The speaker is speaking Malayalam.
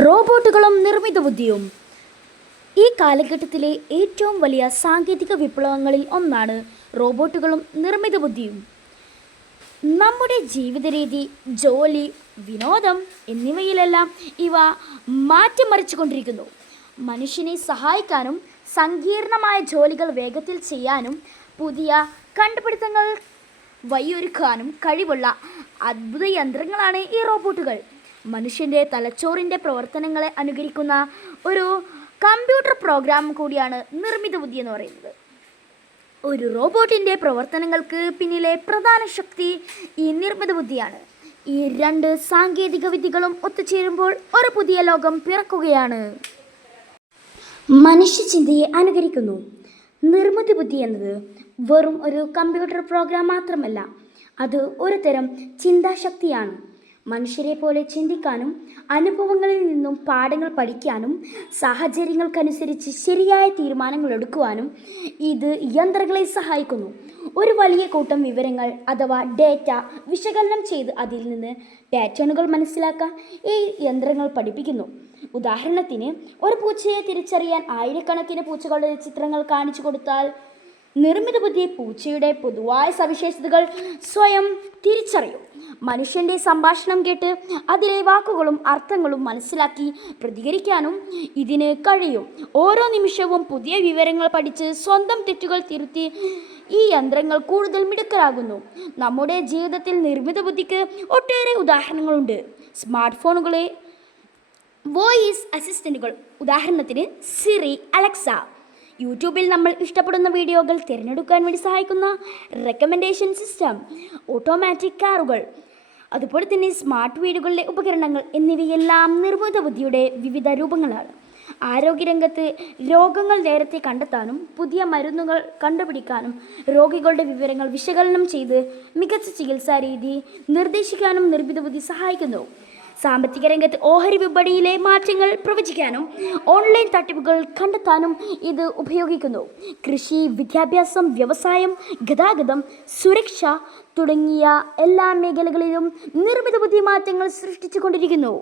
റോബോട്ടുകളും നിർമ്മിത ബുദ്ധിയും ഈ കാലഘട്ടത്തിലെ ഏറ്റവും വലിയ സാങ്കേതിക വിപ്ലവങ്ങളിൽ ഒന്നാണ് റോബോട്ടുകളും നിർമ്മിത ബുദ്ധിയും. നമ്മുടെ ജീവിതരീതി, ജോലി, വിനോദം എന്നിവയിലെല്ലാം ഇവ മാറ്റിമറിച്ചുകൊണ്ടിരിക്കുന്നു. മനുഷ്യനെ സഹായിക്കാനും സങ്കീർണമായ ജോലികൾ വേഗത്തിൽ ചെയ്യാനും പുതിയ കണ്ടുപിടുത്തങ്ങൾ വഴിയൊരുക്കാനും കഴിവുള്ള അദ്ഭുത യന്ത്രങ്ങളാണ് ഈ റോബോട്ടുകൾ. മനുഷ്യൻ്റെ തലച്ചോറിൻ്റെ പ്രവർത്തനങ്ങളെ അനുകരിക്കുന്ന ഒരു കമ്പ്യൂട്ടർ പ്രോഗ്രാം കൂടിയാണ് നിർമ്മിത ബുദ്ധി എന്ന് പറയുന്നത്. ഒരു റോബോട്ടിൻ്റെ പ്രവർത്തനങ്ങൾക്ക് പിന്നിലെ പ്രധാന ശക്തി ഈ നിർമ്മിത ബുദ്ധിയാണ്. ഈ രണ്ട് സാങ്കേതിക വിദ്യകളും ഒത്തുചേരുമ്പോൾ ഒരു പുതിയ ലോകം പിറക്കുകയാണ്. മനുഷ്യചിന്തയെ അനുകരിക്കുന്നു. നിർമ്മിത ബുദ്ധി എന്നത് വെറും ഒരു കമ്പ്യൂട്ടർ പ്രോഗ്രാം മാത്രമല്ല, അത് ഒരു തരം ചിന്താശക്തിയാണ്. മനുഷ്യരെ പോലെ ചിന്തിക്കാനും അനുഭവങ്ങളിൽ നിന്നും പാഠങ്ങൾ പഠിക്കാനും സാഹചര്യങ്ങൾക്കനുസരിച്ച് ശരിയായ തീരുമാനങ്ങൾ എടുക്കുവാനും ഇത് യന്ത്രങ്ങളെ സഹായിക്കുന്നു. ഒരു വലിയ കൂട്ടം വിവരങ്ങൾ അഥവാ ഡേറ്റ വിശകലനം ചെയ്ത് അതിൽ നിന്ന് പാറ്റേണുകൾ മനസ്സിലാക്കാൻ ഈ യന്ത്രങ്ങൾ പഠിപ്പിക്കുന്നു. ഉദാഹരണത്തിന്, ഒരു പൂച്ചയെ തിരിച്ചറിയാൻ ആയിരക്കണക്കിന് പൂച്ചകളുടെ ചിത്രങ്ങൾ കാണിച്ചു കൊടുത്താൽ നിർമ്മിത ബുദ്ധി പൂച്ചയുടെ പൊതുവായ സവിശേഷതകൾ സ്വയം തിരിച്ചറിയും. മനുഷ്യൻ്റെ സംഭാഷണം കേട്ട് അതിലെ വാക്കുകളും അർത്ഥങ്ങളും മനസ്സിലാക്കി പ്രതികരിക്കാനും ഇതിന് കഴിയും. ഓരോ നിമിഷവും പുതിയ വിവരങ്ങൾ പഠിച്ച് സ്വന്തം തെറ്റുകൾ തിരുത്തി ഈ യന്ത്രങ്ങൾ കൂടുതൽ മിടുക്കരാകുന്നു. നമ്മുടെ ജീവിതത്തിൽ നിർമ്മിത ബുദ്ധിക്ക് ഒട്ടേറെ ഉദാഹരണങ്ങളുണ്ട്. സ്മാർട്ട് ഫോണുകളെ വോയിസ് അസിസ്റ്റൻറ്റുകൾ, ഉദാഹരണത്തിന് സിറി, അലക്സ. യൂട്യൂബിൽ നമ്മൾ ഇഷ്ടപ്പെടുന്ന വീഡിയോകൾ തിരഞ്ഞെടുക്കാൻ വേണ്ടി സഹായിക്കുന്ന റെക്കമെൻഡേഷൻ സിസ്റ്റം, ഓട്ടോമാറ്റിക് കാറുകൾ, അതുപോലെ തന്നെ സ്മാർട്ട് വീടുകളിലെ ഉപകരണങ്ങൾ എന്നിവയെല്ലാം നിർമ്മിത ബുദ്ധിയുടെ വിവിധ രൂപങ്ങളാണ്. ആരോഗ്യരംഗത്ത് രോഗങ്ങൾ നേരത്തെ കണ്ടെത്താനും പുതിയ മരുന്നുകൾ കണ്ടുപിടിക്കാനും രോഗികളുടെ വിവരങ്ങൾ വിശകലനം ചെയ്ത് മികച്ച ചികിത്സാ രീതി നിർദ്ദേശിക്കാനും നിർമ്മിത ബുദ്ധി സഹായിക്കുന്നു. സാമ്പത്തിക രംഗത്ത് ഓഹരി വിപണിയിലെ മാറ്റങ്ങൾ പ്രവചിക്കാനും ഓൺലൈൻ തട്ടിപ്പുകൾ കണ്ടെത്താനും ഇത് ഉപയോഗിക്കുന്നു. കൃഷി, വിദ്യാഭ്യാസം, വ്യവസായം, ഗതാഗതം, സുരക്ഷ തുടങ്ങിയ എല്ലാ മേഖലകളിലും നിർമ്മിത ബുദ്ധി മാറ്റങ്ങൾ സൃഷ്ടിച്ചുകൊണ്ടിരിക്കുന്നു.